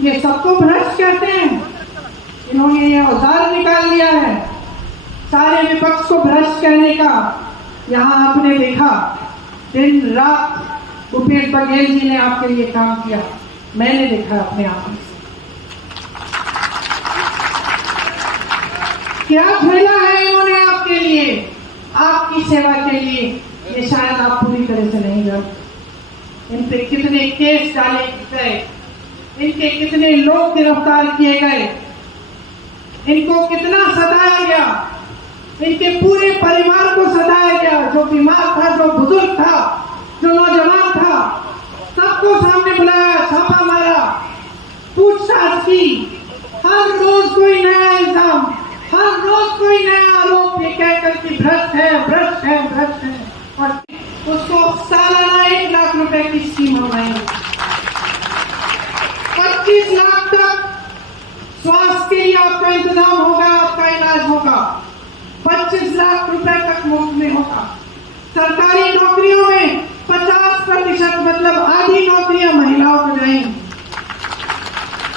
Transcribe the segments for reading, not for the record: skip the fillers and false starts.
ये सबको भ्रष्ट कहते हैं। इन्होंने ये औजार निकाल लिया है सारे विपक्ष को भ्रष्ट कहने का। यहाँ आपने देखा दिन रात भूपेश बघेल जी ने आपके लिए काम किया, मैंने देखा अपने आंखों से क्या झेला है इन्होंने आपके लिए, आपकी सेवा के लिए। ये शायद आप पूरी तरह से नहीं जानते। इन पे कितने केस डाले गए, इनके कितने लोग गिरफ्तार किए गए, इनको कितना सताया गया, इनके पूरे परिवार को सताया गया। जो बीमार था, जो बुजुर्ग था, जो नौजवान था, सबको सामने बुलाया, छापा मारा, पूछताछ की। हर रोज कोई नया इल्जाम, हर रोज कोई नया आरोप, ये कहकर कि भ्रष्ट है, भ्रष्ट है, भ्रष्ट है। और उसको सालाना 1 लाख रुपए की स्कीम बनाई, 25 लाख तक स्वास्थ्य के लिए आपका इंतजाम होगा, आपका इलाज होगा, 25 लाख रुपए तक मुफ्त में होगा। सरकारी नौकरियों में 50% मतलब आधी नौकरियां महिलाओं को जाएंगी।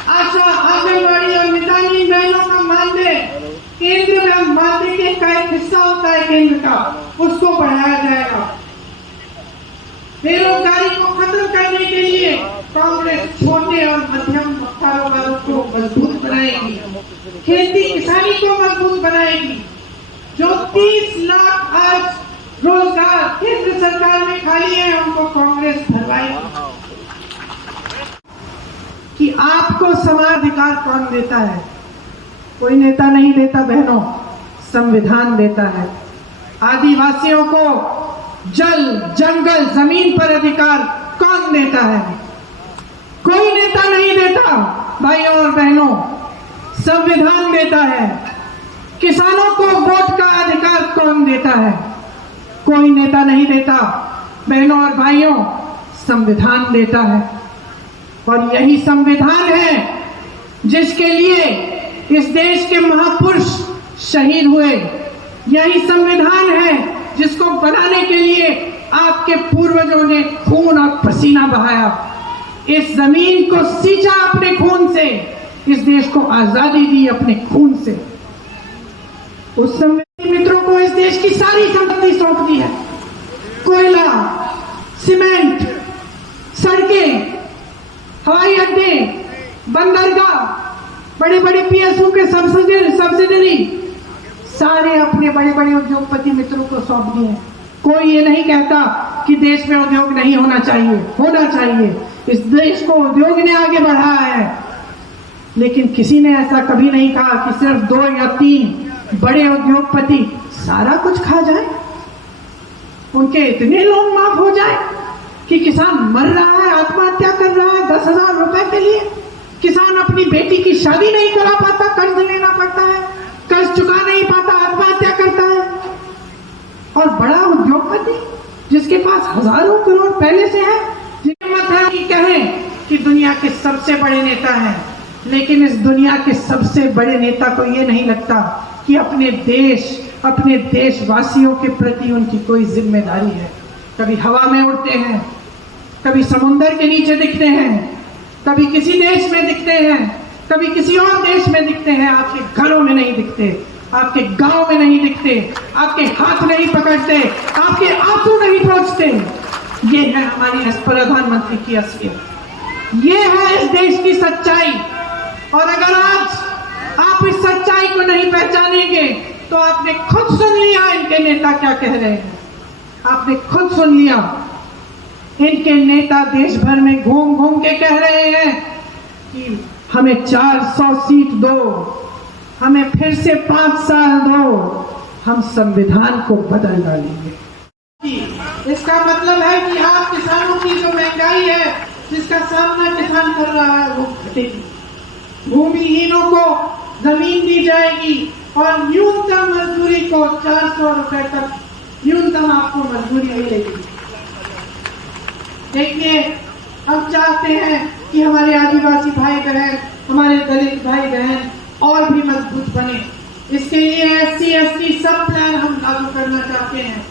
आशा, आंगनबाड़ी और मितानी बहनों का मानदेय केंद्र में मानदेय का एक हिस्सा होता है केंद्र का, उसको बढ़ाया जाएगा। बेरोजगारी को खत्म करने के लिए कांग्रेस छोटे और मध्यम कारोबारों को मजबूत बनाएगी, खेती किसानी को मजबूत बनाएगी। जो 30 लाख आज रोजगार केंद्र सरकार में खाली है, उनको कांग्रेस भरवाएगी। कि आपको समानाधिकार कौन देता है? कोई नेता नहीं देता बहनों, संविधान देता है। आदिवासियों को जल, जंगल, जमीन पर अधिकार कौन देता है? कोई नेता नहीं देता भाइयों और बहनों, संविधान देता है। किसानों को वोट का अधिकार कौन देता है? कोई नेता नहीं देता बहनों और भाइयों, संविधान देता है। और यही संविधान है जिसके लिए इस देश के महापुरुष शहीद हुए। यही संविधान है जिसको बनाने के लिए आपके पूर्वजों ने खून और पसीना बहाया, इस जमीन को सींचा अपने खून से, इस देश को आजादी दी अपने खून से। उस संविधान मित्रों को इस देश की सारी संपत्ति सौंप दी है। कोयला, सीमेंट, सड़कें, हवाई अड्डे, बंदरगाह, बड़े बड़े पीएसयू के सब्सिडरी सारे अपने बड़े बड़े उद्योगपति मित्रों को सौंप दिए। कोई ये नहीं कहता कि देश में उद्योग नहीं होना चाहिए, होना चाहिए। इस देश को उद्योग ने आगे बढ़ाया है, लेकिन किसी ने ऐसा कभी नहीं कहा कि सिर्फ 2 या 3 बड़े उद्योगपति सारा कुछ खा जाए, उनके इतने लोन माफ हो जाए कि किसान मर रहा है, आत्महत्या कर रहा है 10,000 रुपए के लिए। किसान अपनी बेटी की शादी नहीं करा पाता, कर्ज लेना पड़ता है, कर्ज चुका नहीं पाता, आत्महत्या करता है। और बड़ा उद्योगपति जिसके पास हजारों करोड़ पहले से है, जिन्हें मत है कि कहें कि दुनिया के सबसे बड़े नेता हैं, लेकिन इस दुनिया के सबसे बड़े नेता को यह नहीं लगता कि अपने देश, अपने देशवासियों के प्रति उनकी कोई जिम्मेदारी है। कभी हवा में उड़ते हैं, कभी समुद्र के नीचे दिखते हैं, कभी किसी देश में दिखते हैं, कभी किसी और देश में दिखते हैं, आपके घरों में नहीं दिखते, आपके गांव में नहीं दिखते, आपके हाथ नहीं पकड़ते, आपके आंसू नहीं पहुंचते। ये है हमारी प्रधानमंत्री की असलियत, ये है इस देश की सच्चाई। और अगर आज आप इस सच्चाई को नहीं पहचानेंगे तो आपने खुद सुन लिया इनके नेता क्या कह रहे हैं, आपने खुद सुन लिया। इनके नेता देश भर में घूम घूम के कह रहे हैं कि हमें 400 सीट दो, हमें फिर से 5 साल दो, हम संविधान को बदल डालेंगे। इसका मतलब है कि आप किसानों की जो महंगाई है जिसका सामना किसान कर रहा है वो घटेगी, भूमिहीनों को जमीन दी जाएगी और न्यूनतम मजदूरी को 400 रुपए तक न्यूनतम आपको मजदूरी मिलेगी। देखिए, हम चाहते हैं कि हमारे आदिवासी भाई बहन, हमारे दलित भाई बहन और भी मजबूत बने। इसके लिए SC ST सब प्लान हम लागू करना चाहते हैं,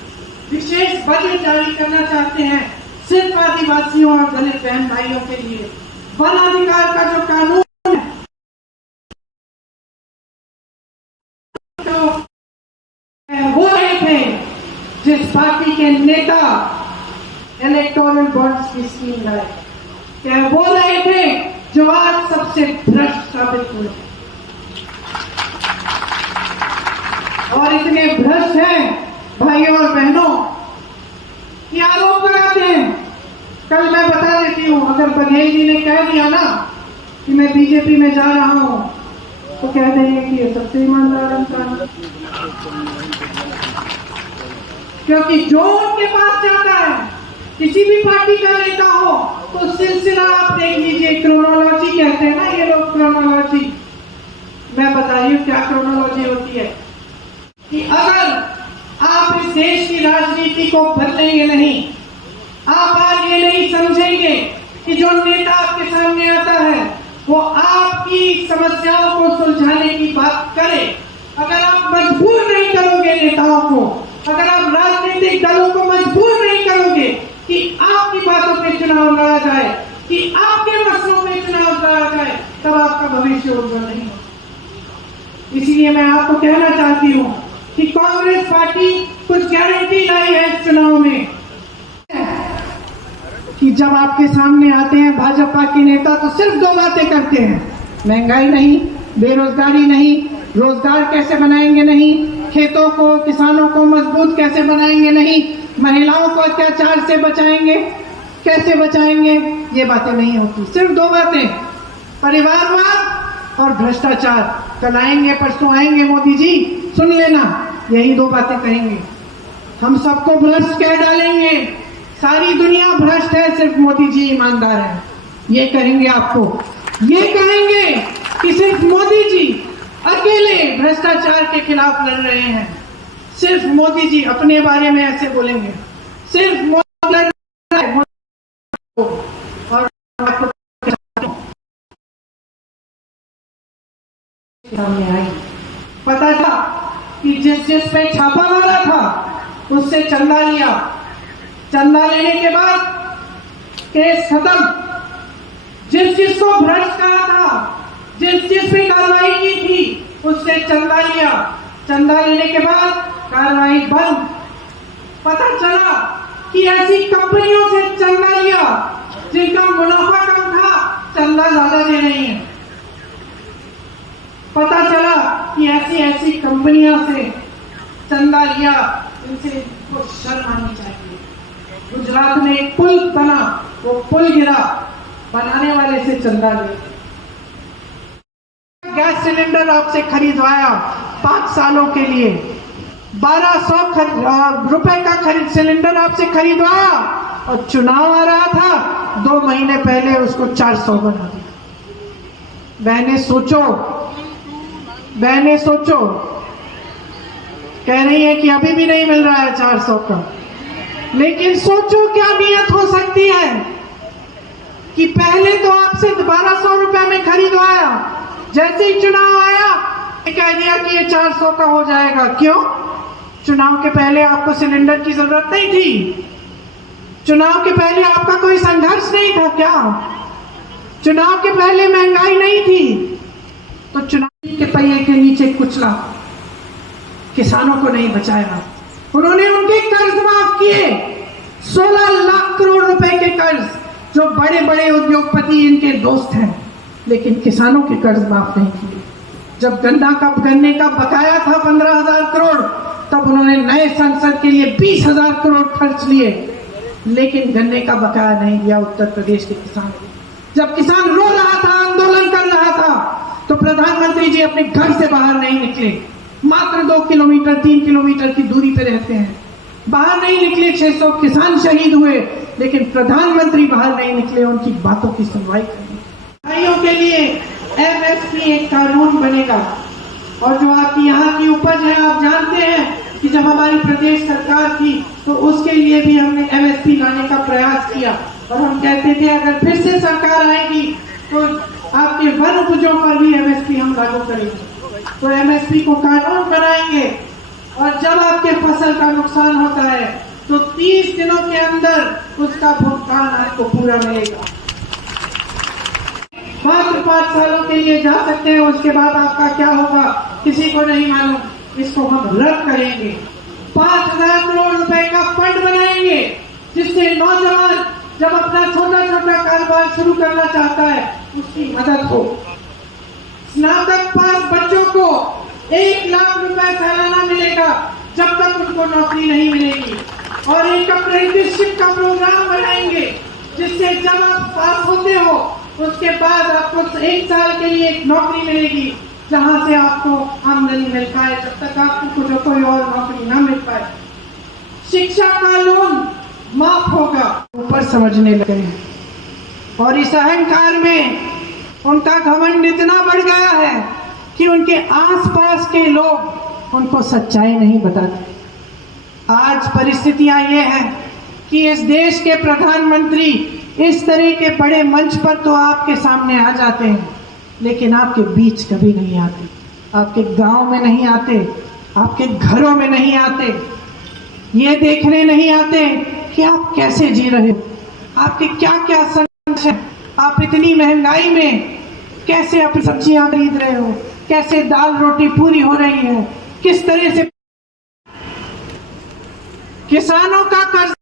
विशेष बजट जारी करना चाहते हैं सिर्फ आदिवासियों और दलित बहन भाइयों के लिए। वन अधिकार का जो कानून है, तो वो रहे थे जिस पार्टी के नेता इलेक्टोरल बॉन्ड्स की स्कीम लाए, क्या वो रहे थे जो आज सबसे भ्रष्ट साबित हुए और इतने भ्रष्ट हैं भाइयों और बहनों कि आरोप लगाते हैं। कल मैं बता देती हूं, अगर बघेल जी ने कह दिया ना कि मैं बीजेपी में जा रहा हूं, तो कह देंगे कि ये सबसे ईमानदार इंसान है, क्योंकि जो उनके पास जाता है, किसी भी पार्टी का नेता हो, तो सिलसिला आप देख लीजिए। क्रोनोलॉजी कहते हैं ना ये लोग, क्रोनोलॉजी। मैं बता रही हूं क्या क्रोनोलॉजी होती है कि अगर आप इस देश की राजनीति को बदलेंगे नहीं, आप आज ये नहीं समझेंगे कि जो नेता आपके सामने आता है वो आपकी समस्याओं को सुलझाने की बात करे, अगर आप मजबूर नहीं करोगे नेताओं को, अगर आप राजनीतिक दलों को मजबूर नहीं करोगे कि आपकी बातों पे चुनाव लड़ा जाए, कि आपके मसलों पे चुनाव लड़ा जाए, तब आपका भविष्य उज्जवल नहीं होगा। इसलिए मैं आपको कहना चाहती हूं कि कांग्रेस पार्टी कुछ गारंटी लाई है इस चुनाव में कि जब आपके सामने आते हैं भाजपा के नेता तो सिर्फ दो बातें करते हैं, महंगाई नहीं, बेरोजगारी नहीं, रोजगार कैसे बनाएंगे नहीं, खेतों को, किसानों को मजबूत कैसे बनाएंगे नहीं, महिलाओं को अत्याचार से बचाएंगे कैसे बचाएंगे, ये बातें नहीं होती। सिर्फ दो बातें, परिवारवाद और भ्रष्टाचार। कल आएंगे, परसों आएंगे मोदी जी, सुन लेना, यही दो बातें कहेंगे। हम सबको भ्रष्ट कह डालेंगे, सारी दुनिया भ्रष्ट है, सिर्फ मोदी जी ईमानदार है, ये कहेंगे आपको। ये कहेंगे कि सिर्फ मोदी जी अकेले भ्रष्टाचार के खिलाफ लड़ रहे हैं, सिर्फ मोदी जी अपने बारे में ऐसे बोलेंगे, सिर्फ मोदी लड़ रहा है। और सामने आई, पता था कि जिस पे छापा मारा था उससे चंदा लिया, चंदा लेने के बाद केस खत्म। जिस को भ्रष्ट कहा था, जिस पे कार्रवाई की थी, उससे चंदा लिया, चंदा लेने के बाद कार्रवाई बंद। पता चला कि ऐसी कंपनियों से चंदा लिया जिनका मुनाफा कम था, चंदा ज्यादा दे रही है। पता चला कि ऐसी कंपनियों से चंदा लिया जिनसे इनको शर्म आनी चाहिए। गुजरात में एक पुल बना, वो पुल गिरा, बनाने वाले से चंदा लिया। गैस सिलेंडर आपसे खरीदवाया 5 सालों के लिए, 1200 रुपए का सिलेंडर आपसे खरीदवाया और चुनाव आ रहा था, 2 महीने पहले उसको 400 बना दिया। बहनें सोचो, कह रही है कि अभी भी नहीं मिल रहा है 400 का, लेकिन सोचो क्या नीयत हो सकती है कि पहले तो आपसे 1200 रुपए में खरीदवाया, जैसे ही चुनाव आया कह दिया कि ये 400 का हो जाएगा। क्यों? चुनाव के पहले आपको सिलेंडर की जरूरत नहीं थी? चुनाव के पहले आपका कोई संघर्ष नहीं था क्या? चुनाव के पहले महंगाई नहीं थी? तो चुनाव के पहिए के नीचे कुचला, किसानों को नहीं बचाया। उन्होंने उनके कर्ज माफ किए, 16 लाख करोड़ रुपए के कर्ज, जो बड़े बड़े उद्योगपति इनके दोस्त हैं, लेकिन किसानों के कर्ज माफ नहीं किए। जब गन्ने का बकाया था 15,000 करोड़, तब उन्होंने नए संसद के लिए 20,000 करोड़ खर्च लिए, लेकिन गन्ने का बकाया नहीं दिया उत्तर प्रदेश के किसानों को। जब किसान रो रहा था, आंदोलन कर रहा था, तो प्रधानमंत्री जी अपने घर से बाहर नहीं निकले। मात्र 2 किलोमीटर 3 किलोमीटर की दूरी पे रहते हैं, बाहर नहीं निकले। 600 किसान शहीद हुए, लेकिन प्रधानमंत्री बाहर नहीं निकले उनकी बातों की सुनवाई करने। भाइयों के लिए एमएसपी एक कानून बनेगा, और जो आपकी यहाँ की उपज है, आप जानते हैं कि जब हमारी प्रदेश सरकार थी तो उसके लिए भी हमने एमएसपी लाने का प्रयास किया, और हम कहते थे अगर फिर से सरकार आएगी तो आपके वन उपजों पर भी एमएसपी हम लागू करेंगे। तो एमएसपी को कानून बनाएंगे, और जब आपके फसल का नुकसान होता है तो 30 दिनों के अंदर उसका भुगतान आपको पूरा मिलेगा। मात्र 5 सालों के लिए जा सकते हैं, उसके बाद आपका क्या होगा किसी को नहीं मालूम। इसको हम रद्द करेंगे। 5,000 करोड़ रुपए का फंड बनाएंगे, जिससे नौजवान जब अपना छोटा छोटा कारोबार शुरू करना चाहता है उसकी मदद हो। स्नातक पास बच्चों को 1 लाख रुपए सालाना मिलेगा जब तक उनको नौकरी नहीं मिलेगी। और एक अप्रेंटिसशिप का प्रोग्राम बनाएंगे, जिससे जब आप पास होते हो उसके बाद आपको 1 साल के लिए एक नौकरी मिलेगी, जहां से आपको आमदनी मिल पाए, जब तक आपको कुछ कोई और नौकरी ना मिल पाए। शिक्षा का लोन माफ होगा। ऊपर समझने लगे और इस अहंकार में उनका घमंड इतना बढ़ गया है कि उनके आसपास के लोग उनको सच्चाई नहीं बताते। आज परिस्थितियां ये हैं कि इस देश के प्रधानमंत्री इस तरह के बड़े मंच पर तो आपके सामने आ जाते हैं, लेकिन आपके बीच कभी नहीं आते, आपके गांव में नहीं आते, आपके घरों में नहीं आते, ये देखने नहीं आते कि आप कैसे जी रहे हो, आपके क्या क्या संघर्ष है, आप इतनी महंगाई में कैसे अपनी सब्जियां खरीद रहे हो, कैसे दाल रोटी पूरी हो रही है, किस तरह से किसानों का कर्जा,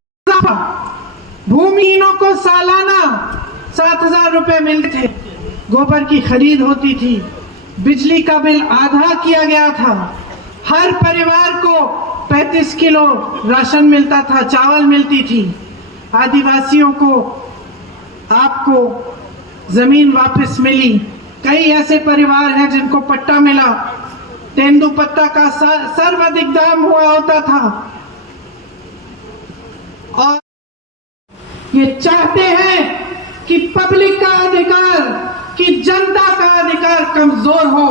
भूमिहीनों को सालाना 7,000 रुपए मिलते थे, गोबर की खरीद होती थी, बिजली का बिल आधा किया गया था, हर परिवार को 35 किलो राशन मिलता था, चावल मिलती थी। आदिवासियों को आपको जमीन वापस मिली। कई ऐसे परिवार हैं जिनको पट्टा मिला। तेंदुपत्ता का सर्वाधिक दाम हुआ होता था। और ये चाहते हैं कि पब्लिक का अधिकार, कि जनता का अधिकार कमजोर हो।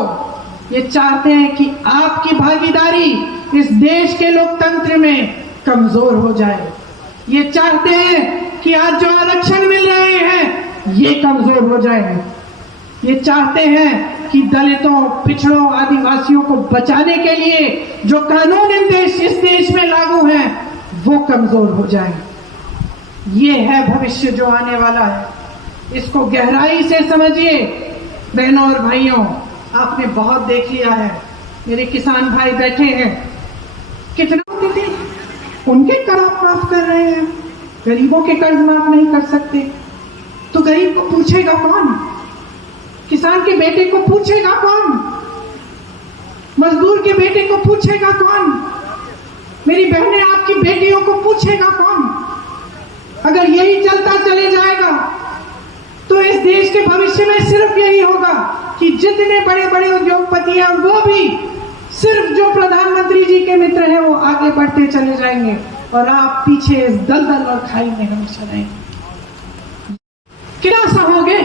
ये चाहते हैं कि आपकी भागीदारी इस देश के लोकतंत्र में कमजोर हो जाए। ये चाहते हैं कि आज जो आरक्षण मिल रहे हैं ये कमजोर हो जाए। ये चाहते हैं कि दलितों, पिछड़ों, आदिवासियों को बचाने के लिए जो कानून इस देश में लागू हैं वो कमजोर हो जाए। ये है भविष्य जो आने वाला है। इसको गहराई से समझिए। बहनों और भाइयों, आपने बहुत देख लिया है। मेरे किसान भाई बैठे हैं, कितना होते थे उनके कर्ज माफ कर रहे हैं, गरीबों के कर्ज माफ नहीं कर सकते। तो गरीब को पूछेगा कौन? किसान के बेटे को पूछेगा कौन? मजदूर के बेटे को पूछेगा कौन? मेरी बहनें, आपकी बेटियों को पूछेगा कौन? अगर यही चलता चले जाएगा तो इस देश के भविष्य में सिर्फ यही होगा कि जितने बड़े बड़े उद्योगपति हैं वो भी सिर्फ जो प्रधानमंत्री जी के मित्र हैं वो आगे बढ़ते चले जाएंगे और आप पीछे इस दलदल और खाई में हमेशा रहेंगे। क्या सहोगे?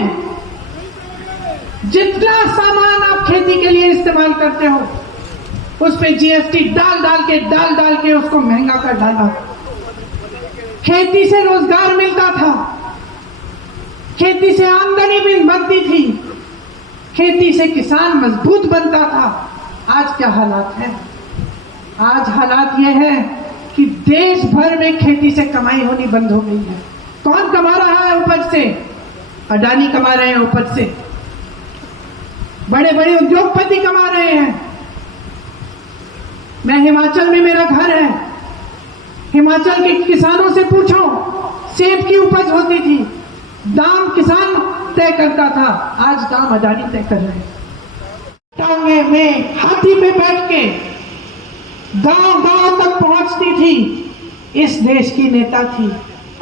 जितना सामान आप खेती के लिए इस्तेमाल करते हो उस पे जीएसटी डाल डाल के उसको महंगा कर डाला। खेती से रोजगार मिलता था, खेती से आमदनी भी बढ़ती थी, खेती से किसान मजबूत बनता था। आज क्या हालात है? आज हालात ये है कि देश भर में खेती से कमाई होनी बंद हो गई है। कौन कमा रहा है उपज से? अडानी कमा रहे हैं उपज से, बड़े बड़े उद्योगपति कमा रहे हैं। मैं हिमाचल में, मेरा घर है, हिमाचल के किसानों से पूछो, सेब की उपज होती थी, दाम किसान तय करता था, आज दाम अडानी तय कर रहे हैं। टांगे में हाथी पे बैठ के गांव गांव तक पहुंचती थी इस देश की नेता थी।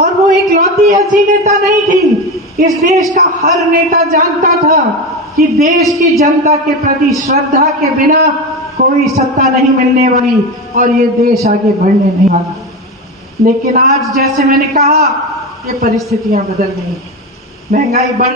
और वो इकलौती ऐसी नेता नहीं थी, इस देश का हर नेता जानता था कि देश की जनता के प्रति श्रद्धा के बिना कोई सत्ता नहीं मिलने वाली और ये देश आगे बढ़ने नहीं वाला। लेकिन आज जैसे मैंने कहा, ये परिस्थितियां बदल गई, महंगाई बढ़